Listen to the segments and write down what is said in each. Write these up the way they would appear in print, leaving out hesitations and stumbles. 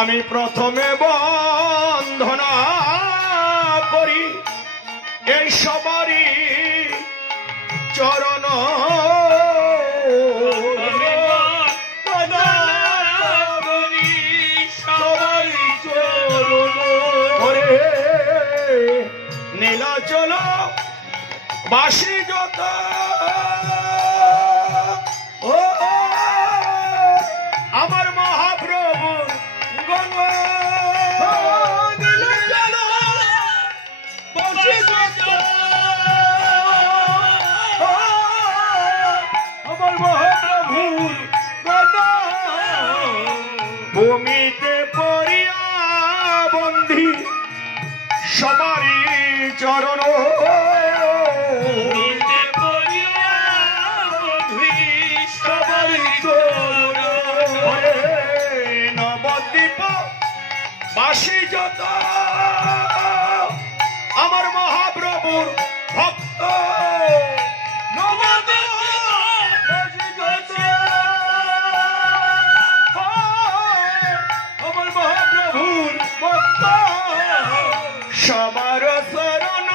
আমি প্রথমে বন্দনা করি এই সবারই চরণ নীলাচল বাসি যত ও আমার মহাপ্রভু গণ নীলাচল বাসি যত আমার মহাপ্রভুর গণ ভূমিতে পড়িয়া বন্ধি সবারই চরণ নবদ্বীপ বাসি যত আমার মহাপ্রভুর ভক্ত আমার মহাপ্রভুর ভক্ত সবার শরণ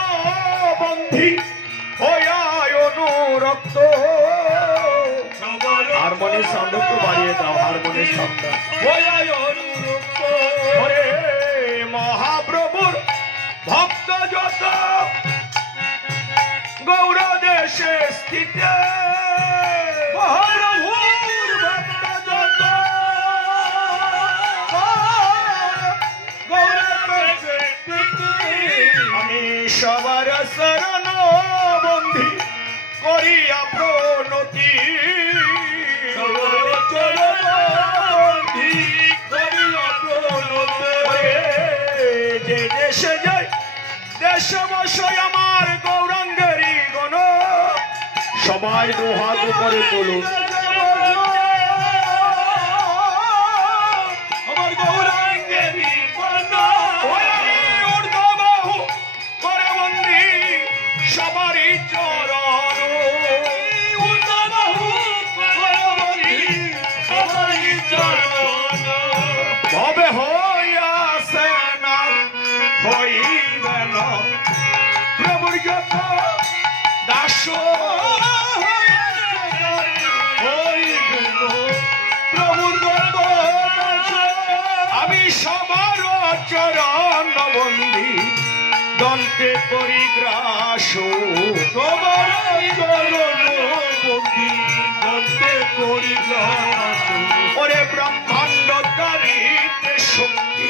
বন্ধি হইয়ায় অনুরক্ত হারমোনিয়াম সাউন্ড একটু বাড়িয়ে দাও হারমোনিয়াম সাউন্ড হইয়ায় অনুরক্ত ওরে মহাপ্রভুর ভক্ত যত গৌর দেশে স্থিত মহাপ্রভুর ভক্ত যত আমি সবার শরণ বন্ধি করিয়া প্রণতি যে দেশে যাই দেশ বসই আমার গৌরাঙ্গেরই গণ সবাই দুহাত উপরে তুলুন আমার গৌরাঙ্গেরই সবারই চরণ ভবে হইয়াছে না হইবে না প্রভুর যত দাস প্রভুর যত আমি সবার চরণ বন্দী দন্তে পরিগ্রাস সবার চরণ বন্দী দন্তে পরিগ্রাস ওরে ব্রহ্মাণ্ড তারিতে শক্তি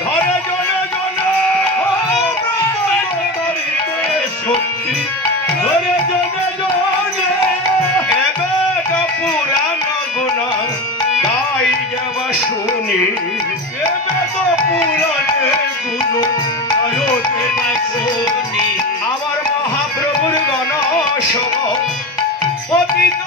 ধরে জনে জনে শক্তি ধরে জনে জনে এবেদ পুরাণ গুণ গাই যাবা শুনি এবেদ পুরাণে গুণ আমার মহাপ্রভুর গণ সব পতিত